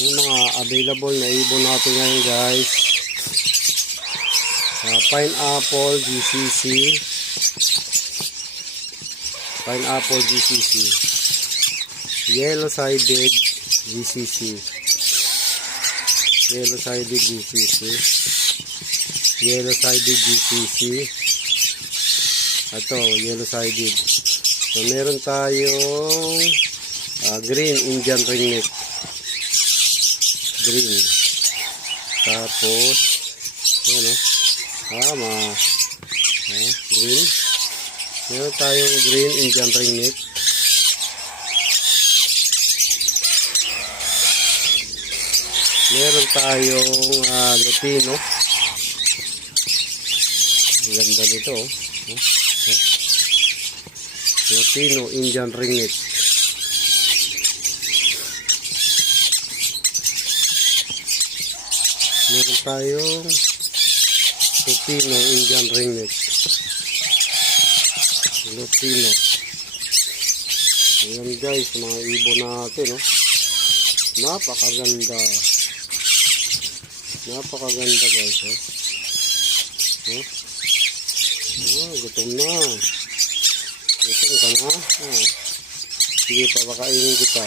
Yung mga available na ibon natin ngayon guys. Pineapple GCC. Pineapple GCC. Yellow-sided GCC. Yellow-sided GCC. Yellow-sided GCC. Ito, yellow-sided. So, meron tayong green Indian ringneck. Green. Tapos, yan green. Meron tayong green Indian ringneck. Meron tayong lutino. Ang ganda nito. Lutino Indian ringneck. Meron tayong lutino Indian ringneck. Lutino. Ayan guys, mga ibon natin. Napakaganda. Napakaganda guys. Gutom na. Gutom ka na. Sige, papakainin kita.